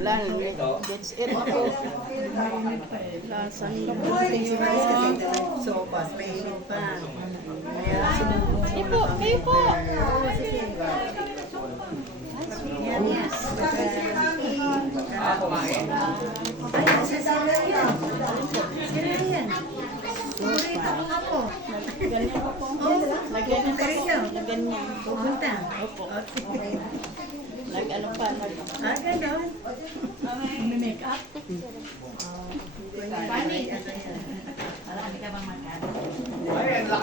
Wala na. Gets it ako. Lasan na po. Si Rice kasi sopas, mainit pa. Kaya sinubong Sige po, kayo po. Yan, yes. Ay, masasala yan. Sira yan. Paborito ko nga po. Ganyan po. Lagyan niya po. Lagyan niya. Pupunta. Opo. Okay. Nag-ano pa. Ganon. Make up.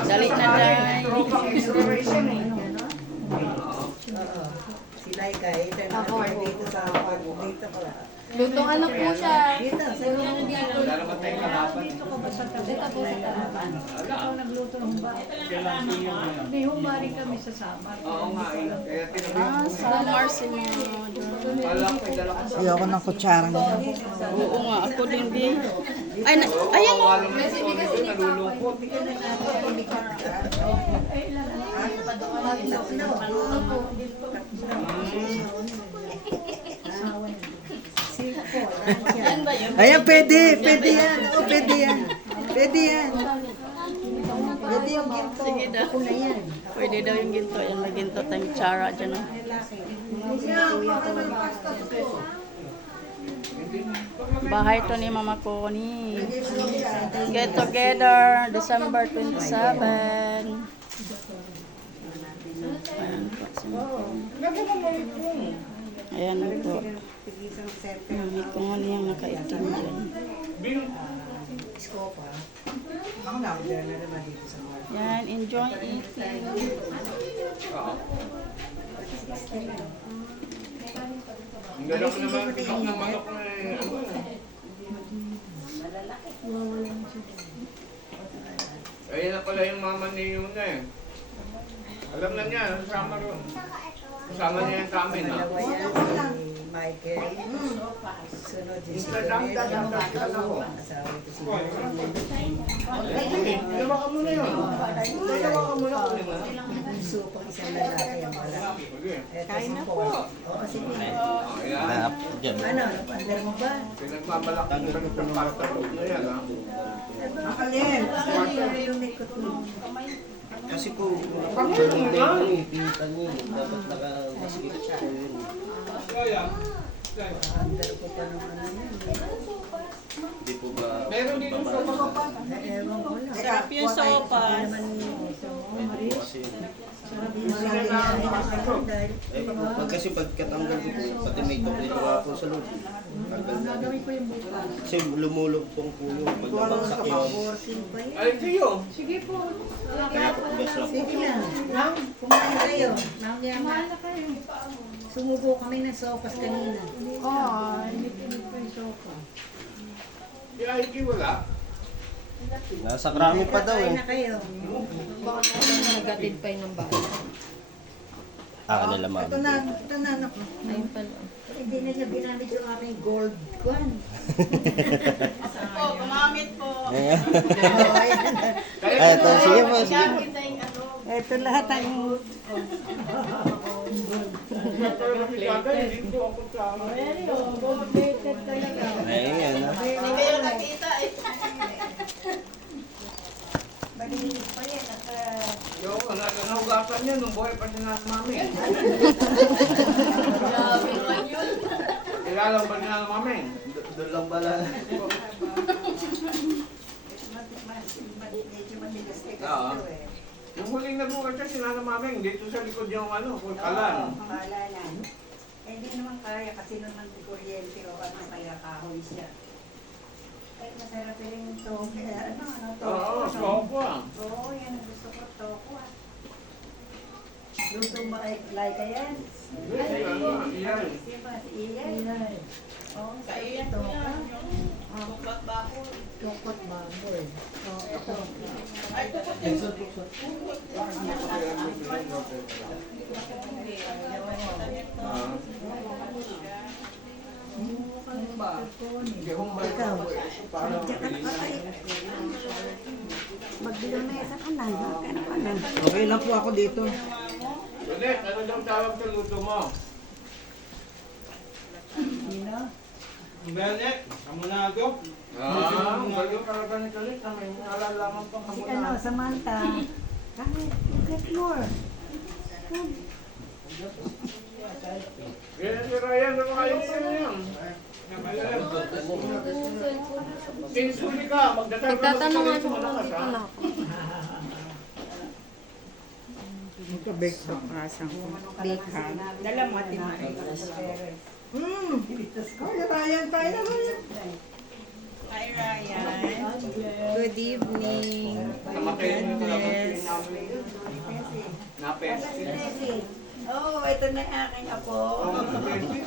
Dali na dahil. Oo. Si Laika, ito na dito sa dito ko. Lutong ano po siya? Dito, sa loob. Dito ko ba sa tabi? Dito po sa talaban. Ikaw nagluto ng ba? Hindi, humari kami sa Samar. Oo nga eh. Kaya tinanong ko. Summer sila. Kala ko dala ko sa Ayoko ng kutsara niya. Oo nga, ako din din. Ay, ayan o. alam mo ito, nalulungkot. Yan ba yun? Ayan, pwede. Pwede yan. Oo, pwede yan. Pwede yan. Pwede yung ginto. Sige daw. Ako na yan. Pwede daw yung ginto. Yan na ginto tayong tsara dyan o. Bahay to ni Mama Connie. Get together, December 27. Ayan po. Ayan po. Mami Connie ang nakaitim dyan. Iskopa. Ako na, order na naman dito sa mga. Yan, enjoy eating. Ang gano'n ko naman, tok ng manok na ano. Ayun na pala yung mama ni Yuna eh. Alam na niya, kasama ron. Kasama niya yung kamin ha. Dalawa yan, si Michael. Sunod yung si Jonel. Asawa ito si Jonel. Ginawa ka muna yun. Ginawa ka muna ko nila. Supang isang lalaki ang malaki. Kain na po. Oo, sige. Ayan. Ano, under mo ba? Pinagmamalak ko pa ng pasta ko na yan ha. Makalin. Sige, yung likot mo. Kasi po, yung demo niyo, pinita niyo, dapat nakamaskip siya yun. Under ko pa nung ano yan. Hindi po ba... Meron din yung sopa pa. Ewan ko lang. Sarap yung sopas. Pwede po kasi. Dahil Eh, pag kasi pagkatanggal ko po, pati may tok dito nga po sa loob. Tanggal na. Kasi lumulugpong po yun. Pag nabagsak yun, 14 pa yan. Ay, kayo. kaya po gas lang po. Sige lang. Kumain kayo. Mamaya na. Sumubo kami ng sopas kanina. Hindi pa yung sopa. Yung IT wala. Nasa krami pa daw Kain eh. na kayo. Nagatid pa yun ng bahay. Nila mami. Ito na anak ko. Ayun pala. Hindi na niya binamit yung aking gold gun. Po, gumamit po. Ayan. Oh, ayan. Ay, ito, sige po, sige po. Kita yung ano. Ito lahat ang Hindi po ako sa... Ayan, no? Hindi kayo nakita eh. malinis pa yan. Yung nahugasan niya nung buhay pa siya na mami. Grabe naman yun. Kilala ba niya ng mami? Doon lang pala. Medyo matigas kasi Oo. ito eh. Yung huling nabukas siya, sinana mami, dito sa likod yung ano, kalan. Pangalanan. Eh, hindi naman kaya kasi naman kuryente o ano kaya kahoy siya. Ay, masarap rin ito. Kaya ano, Oo, toko. sopo ah. Oo, yan ang gusto ko, toko ah. Luto ba kay Laika yan? Ay, ano, iyan. Diba, si Iyan? Oo, sa iyo to. Tuklat bako. Tukot baboy. Oo, ito. Ay, tukot yun. Ikaw, diyan ka nakatay. Magbilo na isa ka na. Kano ka na? Okay lang po ako dito. Ulit, ano daw tawag sa luto mo? Nino? Benet, kamu na ako. Bago ka ganit-galit. May nalalaman pa Si kamo ano, na. Samantha. Kami, get more. Yan si Ryan, ano kayo yan? Sinsuli ka, magdasal ka Tatanungan ko malakas, dito ha? na ako. Magka-bake pa kasang ko. Bake ha. Dala mo ati Mari. Kaya Ryan, tayo na Ryan. Hi Ryan. Good evening. Namatay mo yung Goodness. Napes. Oh, ito na yung aking apo.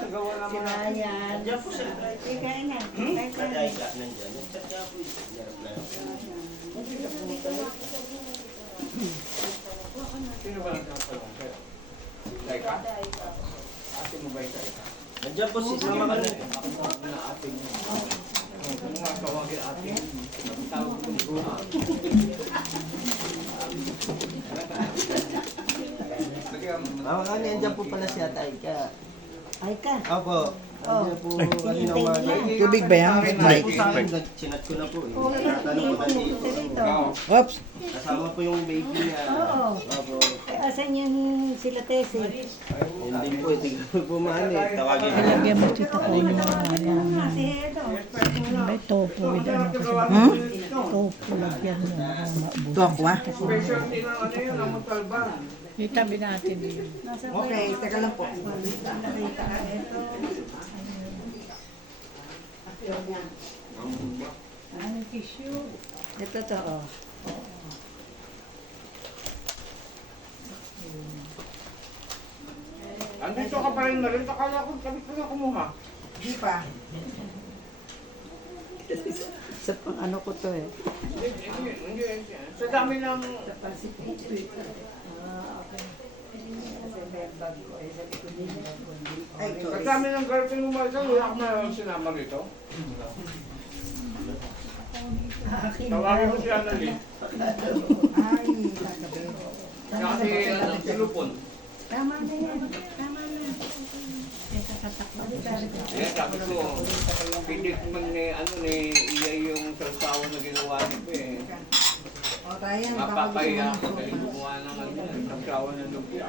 Gawa Si naman. Ryan. Diyan po sila. Ikain na. Kaya ay ka nandiyan. Chat niya po. Yarap na lang. Sino ba nagtatanong sa'yo? Daika? Ate mo ba yung Daika? Nandiyan po si Mama Kanu. Ako na ate mo. Kung nga tawagin ate mo, tawag kong buha. Mama Kanu, nandiyan po pala si Atay ka. Ay ka. Ako. Nandiyan po kanina umaga. Tubig ba yan? Ay, po sa akin, sinat ko na po eh. Tatanong ko dati. Dito. Oops. Kasama po yung baby niya. Oo. Opo. Eh, asan yung sila Tessie? Hindi po, hindi ko po maano eh. Tawagin ko. Lagyan mo dito ko yung Si Edo. may tofu with ano kasi Hmm? tofu lagyan mo. Tokwa? Specialty ng ano yun, ang magkalban. Itabi natin yun. Okay, teka lang po. Nakita ka ito. Ano tissue? Ito to, oh. Andito ka pa rin na rin, akala ko kami ko na kumuha. Di pa. Sa pang ano ko to eh. Hindi. Sa dami ng... Ay, Sa sorry. dami ng girlfriend mo ba, wala akong na sinama rito. Tawagin mo si Annalyn. Ay, kagabi. Saka si Lupon. Tama na yan. Tama na. Yan, sabi ko, pilit man ni, ano, ni Iya yung salsawa na ginawa niyo eh. O, Ryan, Mapapaya baka ako gusto dahil mo ng gumawa ng ano, salsawa ng lumpia.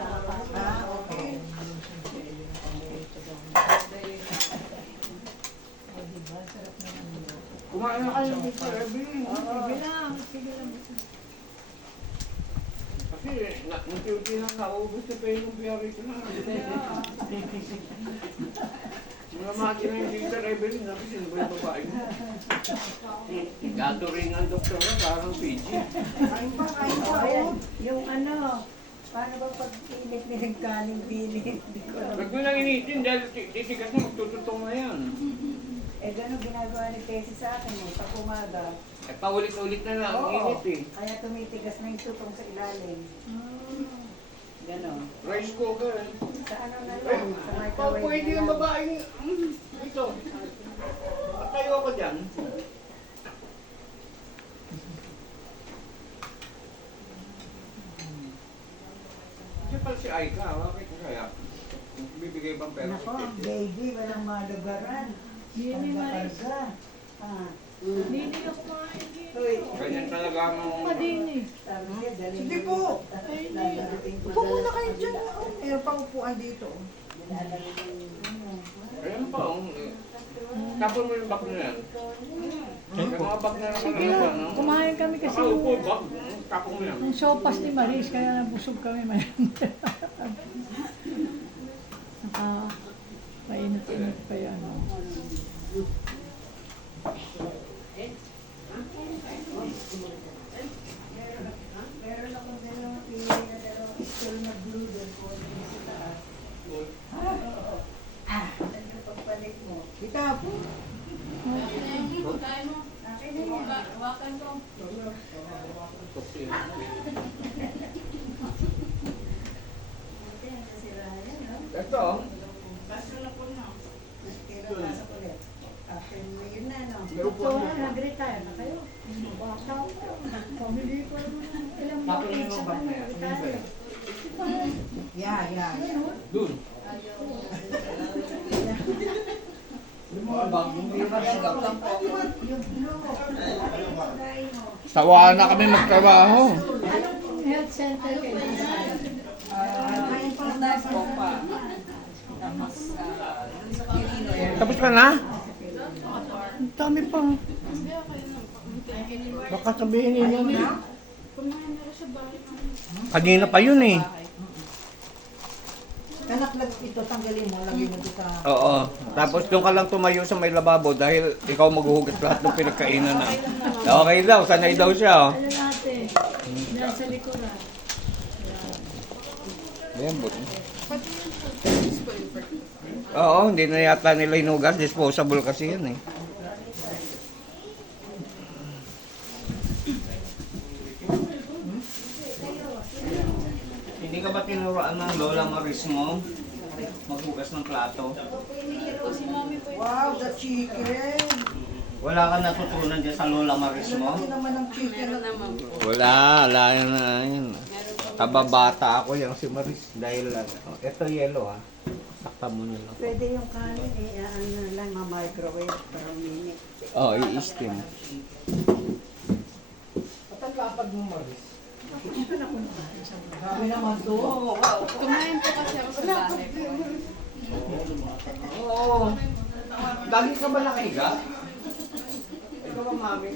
Ah, okay. Kumain na kayo ng Mr. Evelyn. Kasi, unti-unti lang naubos na pa yung lumpia rito na. Mga mati na yung Mr. Evelyn, sabi sino ba yung babae mo? Gato rin ang doktor na, parang PG. Kain pa, kain pa. Oh, Oh. yan. Yung ano, paano ba pag init ni nagkaling pilit? Hindi ko alam. Huwag mo lang initin dahil titigas na magtututong na yan. Eh, gano'n ginagawa ni Tessie sa akin eh, pag umaga. Eh, paulit-ulit na lang ang init eh. Kaya tumitigas na yung tutong sa ilalim. Gano'n. Rice cooker eh. Sa ano na lang, sa microwave Pwede na yung lang. babaeng, ito. Patayo ako dyan. Siya pala si Aika, bakit kaya? Bibigay bang pera? Nako, baby, walang malugaran. Hindi Maris. Karga. Ah. Hindi na kumain dito. Ganyan talaga ang... Madini. Sabi niya, dali Sige mo. po. Darating po. Upo muna kayo dyan. Oh, mayroon pang upuan dito. Ayan pa, tapon mo yung bag na yan. Yung mga bag na Sige lang, kumain kami kasi Nakaupo, yung, bag, tapon mo yan. yung sopas ni Maris, kaya nabusog kami mayan. Mainit-init pa yan. Meron akong dalawang pili na dalawang school na blue doon po sa taas. Ano yung pagpalit mo? Kita po. Akin na yan. Buti, nasira yan, no? Ito, Pero pasok ulit. After mo yun na, no? meron po. Nag-retire na kayo. Bata ko. Pamili ko naman ilang Tapon mo buwan yung sa bag na yan. retire. Yeah. Doon. Sawa na kami magtrabaho. Health center kayo. Tapos ka na? Ang dami pa. Baka sabihin ninyo na. Kanina pa yun eh. Kanak lang ito, tanggalin mo, lagay mo dito. Oo. Tapos doon ka lang tumayo sa may lababo dahil ikaw maghuhugas lahat ng pinagkainan na. Okay daw, sanay daw siya. Oh. Ano natin? Diyan sa likuran. Ayan, buti. Oo, hindi na yata nila hinugas. Disposable kasi yan eh. Hindi ka ba tinuruan ng Lola Maris mo maghugas ng plato? Wow, the chicken! Wala ka natutunan dyan sa Lola Maris mo? Laki naman ng chicken. Wala yan na yun. Kababata ako yung si Maris dahil ito yellow ha. Sakta mo na lang. Pwede yung kanin eh, ano lang, ma-microwave para minute. Oh, i-steam. At ang lapad mo, Maris? Dami naman to. Kumain po kasi ako sa bahay po. Oo. Lagi ka ba nakahiga? Ikaw ba mami?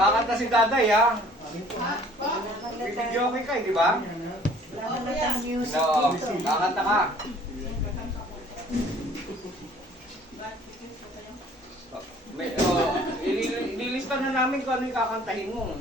Kakanta si Daday ha. Video okay ka, di ba? Lahat ng music Oo, dito. kakanta ka. May, ililista na namin kung ano yung kakantahin mo.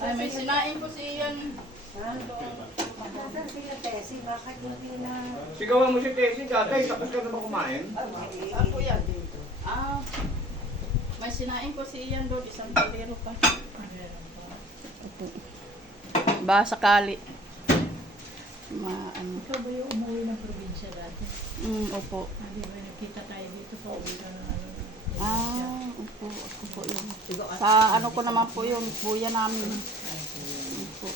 Ay, may sinain po si Ian. Nasaan sila, Tessie? Bakit hindi na... Sigawan mo si Tessie, Daday, tapos ka na ba kumain? Ako yan. Ah, may sinain po si Ian doon. Isang kalero pa. Ba, sakali. Ano. Ikaw ba yung umuwi ng probinsya dati? Opo. Sabi ba, nakita tayo dito pa uwi ka ng ano. Opo. Ako po yun. Sa ano ko naman po yung buya namin. Opo.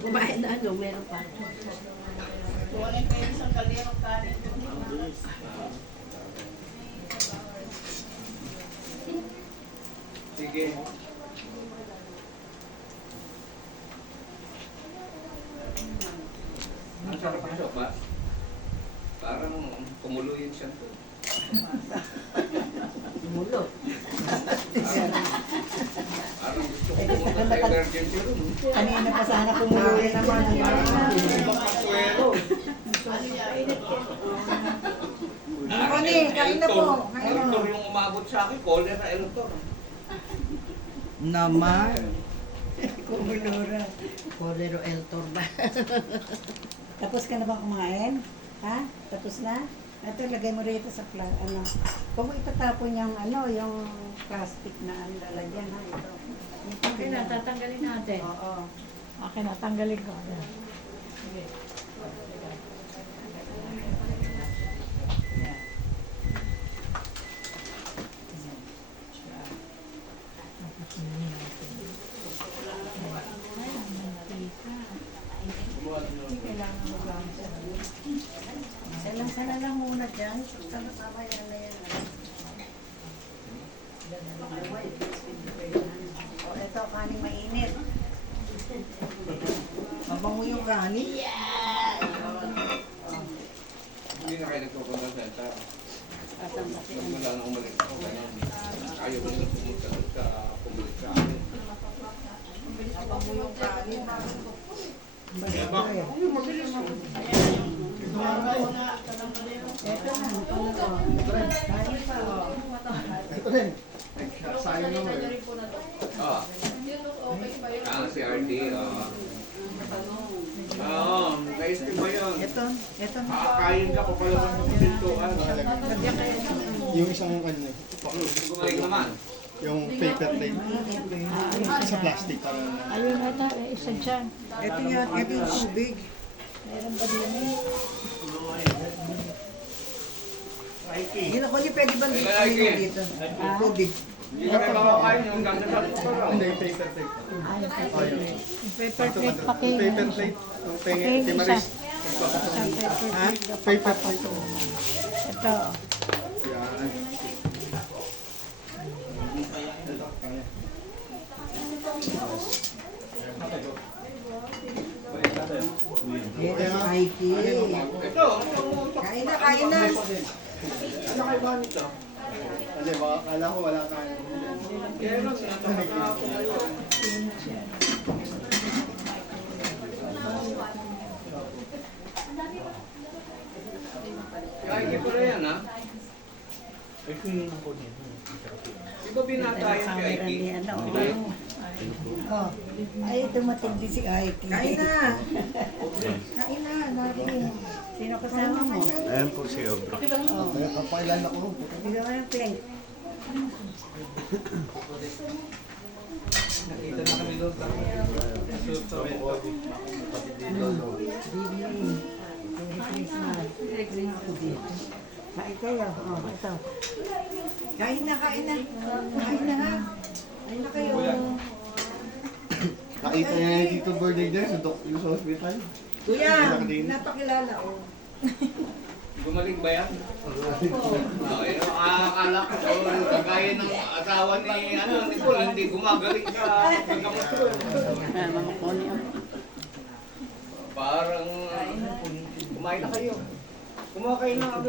Kumain na ano, meron pa. Tuwanin kayo isang kalero kanin. Sige. Ang sarap ng sopa. Parang kumulo yun siya. Mulo. Parang gusto ko pumunta sa emergency room. Kanina pa sana kumuloy naman. Suero. Moni, kain na po. Kain na. Elector yung umabot sa akin, cholera elector. Naman. Kumulura. Colero El Torba. Tapos ka na ba kumain? Ha? Tapos na? Ito, lagay mo rito sa ano. Kung mo itatapon yung ano, yung plastic na ang lalagyan ha, ito. Okay na, tatanggalin natin. Oo. Okay na, tanggalin ko. Ayan. Sige. Sana lang muna dyan. Sana sabayan na yan. O, ito, kaning mainit. Mabango yung kanin. Hindi na kayo nagpupunta sa center. Wala na umalis ako. Ayaw ko nila pumunta doon sa pumunta sa akin. Ito na. Kain pa. Ito din. Sayang naman. Ah. Si RD, guys, di ba yun? Ito. Kakain ka pa pala ng pintuan. Yung isang ano, Gumaling naman. yung paper plate. Sa plastic para Ayun ata, isa dyan. Ito yung tubig. Meron ba din eh? Yun ako, di pwede ba dito? Tubig. Hindi ka rin makakain yung ganda sa restaurant. Hindi, paper plate. Paper plate pa kayo. Paper plate. Yung Okay, pengen, isa. timaris. Isang paper Ha? plate. Paper plate. Ito. Yan. Ito si Mikey. Ito, Kain na, kain na. Ano kayo ba nito? Kasi baka kala ko wala na. kain ko na yan, ha? Di ba binata yung kay Camera Ike? ni ano. Oh. Ay, dumating din si Ike. Kain na. Kain na, Nari. Sino kasama mo? Ayan po si Obro. Kaya kapailan ako. Bigyan mo ng plate. Nakita na kami doon. Merry Christmas. Kain kayo. Oh, ito. Kain na, kain na. Kain na ha. Kain na kayo. Nakita niya yung Tito Birthday dyan yung sa hospital. Kuya, napakilala oh. Gumaling ba yan? Akala ko, kagaya ng asawa ni, ni Paul, hindi gumagaling sa pagkamot ko. Parang, kumain na kayo. Kumakain na agad